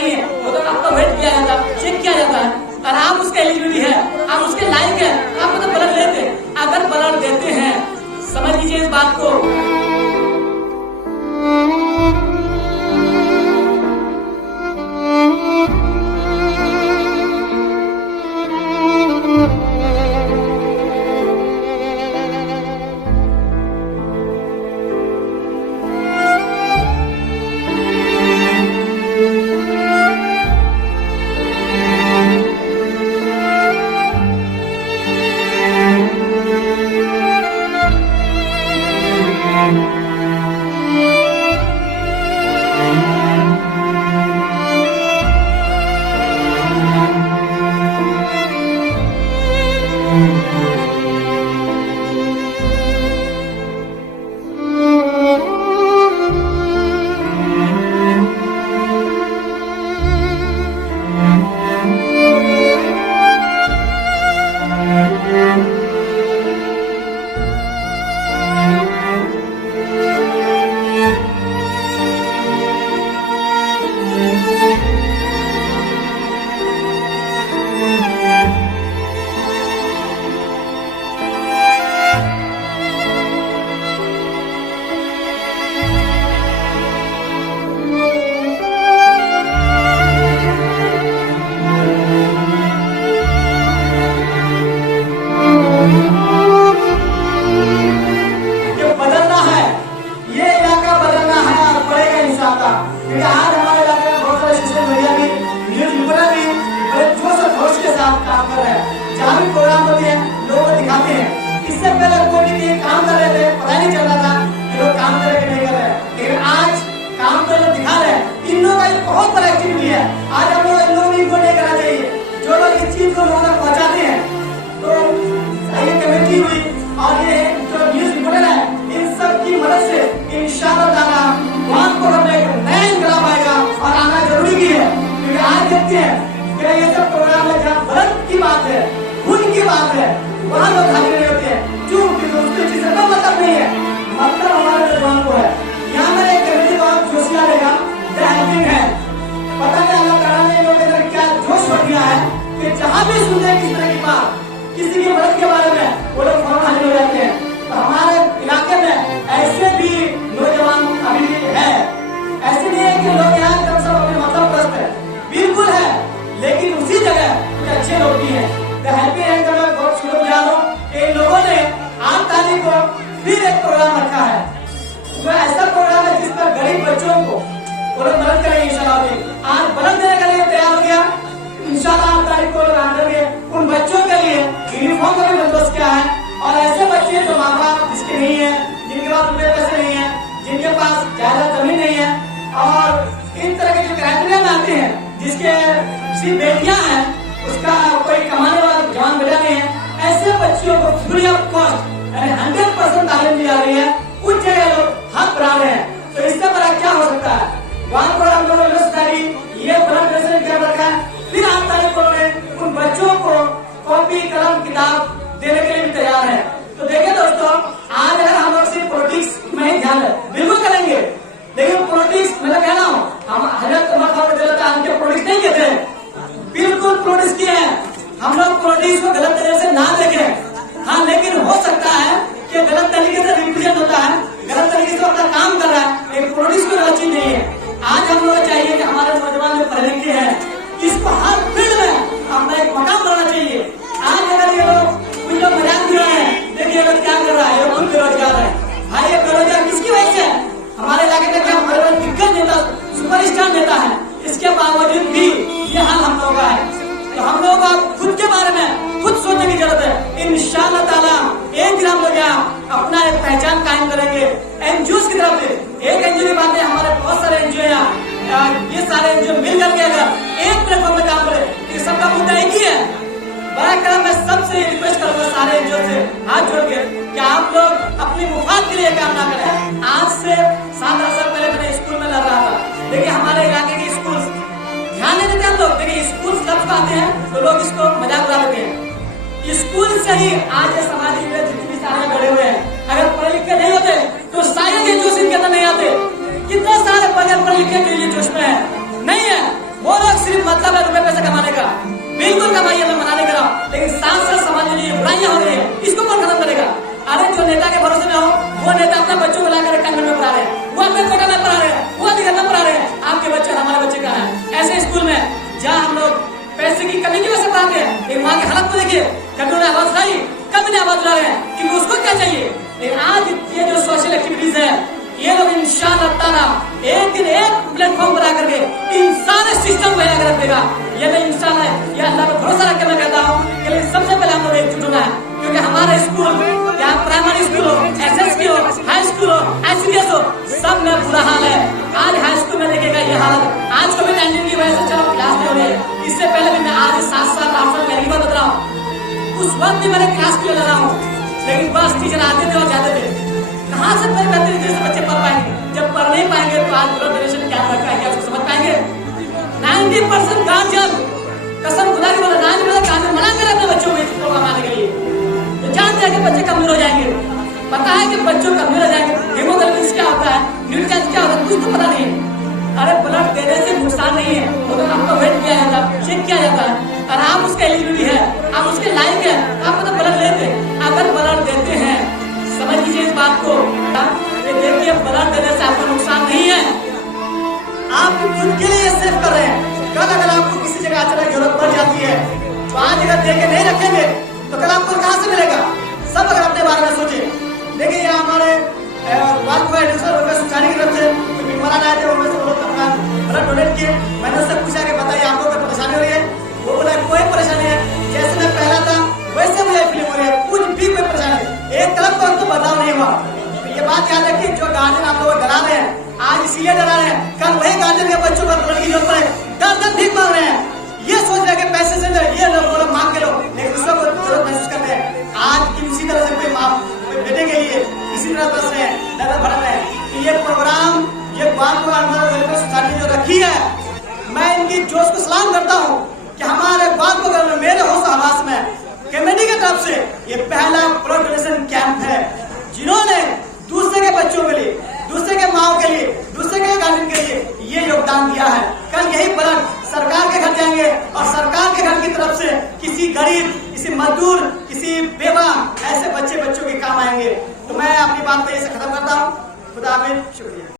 नहीं है, वो तो आपका वेट किया जाता है, चेक किया जाता है, और आप उसके एलिजिबिलिटी है, आप उसके लायक है, आप तो ब्लड लेते। अगर ब्लड देते हैं, समझ लीजिए इस बात को। वहाँ लोग हाजिर नहीं होते हैं, क्योंकि दोस्तों चीज का मतलब नहीं है, मतलब हमारे नौजवान को है। यहाँ मेरे एक कमेटी बहुत जोशिया लेगा, हेल्पिंग है, पता नहीं अल्लाह ताला ने लोगों के अंदर क्या जोश भर दिया है कि जहाँ भी सुनते किस तरह की बात, किसी की मदद के बारे में, वो लोग फौरन हाजिर हो जाते हैं। तो हमारे इलाके में ऐसे भी नौजवान अभी भी है, ऐसे नहीं है कि लोग यहाँ एकदम सब अपने मतलब प्रस्त है, बिल्कुल है, लेकिन उसी जगह कुछ अच्छे लोग भी हैं। हेल्पिंग हैंड का मैं बहुत शुक्रगुजार हूँ। इन लोगों ने 8 तारीख को फिर एक प्रोग्राम रखा है, वो ऐसा प्रोग्राम है जिस पर गरीब बच्चों को वो लोग मदद करेंगे इंशाल्लाह। आज मदद देने के लिए तैयार हो गया, इंशाल्लाह 8 तारीख को लोग आएंगे। उन बच्चों के लिए यूनिफॉर्म का भी बंदोबस्त किया है, और ऐसे बच्चे जो माँ बाप जिसके नहीं है, जिनके पास रुपये पैसे नहीं है, जिनके पास ज्यादा जमीन नहीं है, और इन तरह के जो क्राइटेरिया में आते हैं, जिसके सिर्फ बेटियां हैं, उसका कोई कमाने वाला जवान बेटा नहीं है, ऐसे बच्चियों को फ्री ऑफ कॉस्ट यानी 100% तालीम दी जा रही है। कुछ जगह लोग हाथ बढ़ा रहे हैं, तो इससे बड़ा क्या हो सकता है। वहाँ पर हम लोगों ने ये ब्लड प्रेशर कर रखा है, फिर 8 तारीख को उन बच्चों को कॉपी कलम किताब देने के लिए भी तैयार है। तो देखिए दोस्तों, आज अगर हम लोग सिर्फ पॉलिटिक्स में ही ध्यान है, बिल्कुल करेंगे, लेकिन पॉलिटिक्स मैं कहना हूँ, हम हजरत उमर फारूक रज़ियल्लाहु अन्हु पॉलिटिक्स नहीं कहते, बिल्कुल प्रोड्यूस किए हैं। हम लोग प्रोड्यूस को गलत तरीके से ना देखें, हाँ, लेकिन हो सकता है कि गलत तरीके से रिप्रेजेंट होता है, गलत तरीके से अपना काम कर रहा है, एक प्रोड्यूस को गलत चीज नहीं है। आज हम लोग चाहिए कि हमारे नौजवान जो पढ़े लिखे हैं, इसको हर फील्ड में अपना एक मकाम बनाना चाहिए। आज अगर ये लोग कुछ लोग मजाक भी रहे हैं, देखिए लोग क्या कर रहा है, ये खुद बेरोजगार है। भाई ये बेरोजगार किसकी वजह से? हमारे इलाके में क्या हमारे दिग्गज नेता, सुपरस्टार नेता है, इसके बावजूद भी ये हाल हम लोगों का है। तो हम लोगों को खुद के बारे में खुद सोचने की जरूरत है। इंशाअल्लाह ताला एक दिन हम लोग अपना एक पहचान कायम करेंगे। एनजीओ की तरफ से एक एनजीओ की बात है, हमारे बहुत सारे एनजीओ ये सारे एनजीओ मिल करके अगर एक प्लेटफॉर्म में काम करें, ये सबका मुद्दा एक ही है। बड़ा करम मैं सबसे रिक्वेस्ट करूंगा सारे एनजीओ से हाथ जोड़ के कि आप लोग अपनी मुफाद के लिए काम ना करें। आज से 7-8 साल पहले मैंने स्कूल में लड़ रहा था, देखिए हमारे इलाके के स्कूल ध्यान नहीं देते हम लोग, देखिए स्कूल लफ्ज आते हैं तो लोग इसको मजाक उड़ा देते हैं। स्कूल से ही आज ये समाज में जितने सारे बड़े हुए हैं, अगर पढ़े लिखे नहीं होते तो शायद ये जोश इनके अंदर नहीं आते। कितने सारे पढ़े लिखे जो ये जोश में है नहीं है, वो करेगा? अरे जो नेता के भरोसे में हो, वो नेता अपने बच्चों को लाकर कन्वेंट में पढ़ा रहे हैं, वो अपने कोटा में पढ़ा रहे हैं, वो अलीगढ़ में पढ़ा रहे हैं। आपके बच्चे हमारे बच्चे कहाँ हैं? ऐसे स्कूल में जहाँ हम लोग पैसे की कमी की वजह से पढ़ाते हैं, लेकिन वहाँ की हालत तो देखिए, कभी उन्हें आवाज उठाई, कभी नहीं आवाज उठा रहे हैं, क्योंकि उसको क्या चाहिए। लेकिन आज ये जो सोशल एक्टिविटीज है, ये लोग इंशाअल्लाह ताला एक दिन एक प्लेटफॉर्म पर आकर के इन सारे सिस्टम को हिला कर रख देगा। ये मैं इंशाअल्लाह ये अल्लाह पर भरोसा रख के मैं कहता हूँ कि सबसे पहले हम लोग एकजुट होना है, क्योंकि हमारा स्कूल या प्राइमरी स्कूल हो, एसएसपी हो, हाई स्कूल हो, आईसीडीएस हो, सब में बुरा हाल है। आज हाई स्कूल में देखेगा ये हालत, आज कोविड-19 की वजह से चलो क्लास नहीं हो रही है, इससे पहले भी मैं आज 7 साल 8 साल पहले की बात बता रहा हूँ, उस वक्त भी मैंने क्लास क्यों ले रहा हूँ, लेकिन बस टीचर आते थे और जाते थे। कहाँ से बेहतर तरीके से बच्चे पढ़ पाएंगे? जब पढ़ नहीं पाएंगे तो आज ब्लड डोनेशन क्या रखा है, क्या उसको समझ पाएंगे? 90% गार्जियन, कसम खुदा की बोला, 90% गार्जियन मना कर अपने बच्चों को इस प्रोग्राम आने के लिए, तो जानते हैं कि बच्चे कमजोर हो जाएंगे, पता है कि बच्चों कमजोर हो जाएंगे। हीमोग्लोबिन क्या होता है, न्यूट्रिएंट्स क्या होता है, कुछ तो पता नहीं है। अरे ब्लड देने से नुकसान नहीं है, वो तो आपका वेट किया जाता है, चेक किया जाता है, और आप उसके एलिजिबिलिटी है, आप उसके लायक है, आप तो ब्लड लेते। अगर ब्लड देते हैं, समझ लीजिए इस बात को, ये देखिए ब्लड देने से आपको नुकसान नहीं है, आप खुद के लिए सेव कर रहे हैं। कल अगर आपको किसी जगह अचानक जरूरत पड़ जाती है, तो आज अगर दे के नहीं रखेंगे तो कल आपको कहाँ से मिलेगा? सब अगर अपने बारे में सोचे। देखिए यहाँ हमारे सुचारी की तरफ से बीमार आए थे, उनमें से वो लोग अपना ब्लड डोनेट किए। मैंने उससे पूछा कि बताइए आप लोग को परेशानी हो रही है? वो बोला कोई परेशानी है, जैसे मैं पहला था वैसे मुझे फीलिंग हो रही है, कुछ भी कोई परेशानी। एक तरफ तो बदलाव नहीं हुआ। तो ये बात याद रखिए, जो गार्जियन आप लोग डरा रहे हैं, आज इसीलिए डरा रहे हैं, कल वही गार्जियन के बच्चों पर ब्लड की जरूरत पड़े, दर भीख मांग रहे हैं। ये सोच रहे कि पैसे से ये लोग मांग के लो, लेकिन उसको जरूरत महसूस करते हैं। आज की इसी तरह से कोई माँ बेटे के लिए इसी तरह तरस रहे हैं, नजर भर रहे हैं कि ये प्रोग्राम, ये बात सोसाइटी जो रखी है, मैं इनकी जोश को सलाम करता हूँ कि हमारे बात को मेरे होश हवास में कमेटी की तरफ से ये पहला ब्लड डोनेशन कैंप है, जिन्होंने दूसरे के बच्चों के लिए, दूसरे के माओ के लिए, दूसरे के गार्जियन के लिए ये योगदान दिया है। कल यही ब्लड सरकार के घर जाएंगे और सरकार के घर की तरफ से किसी गरीब, किसी मजदूर, किसी बेवा ऐसे बच्चों के काम आएंगे। तो मैं अपनी बात को ऐसे खत्म करता हूँ। खुदा हाफिज़, शुक्रिया।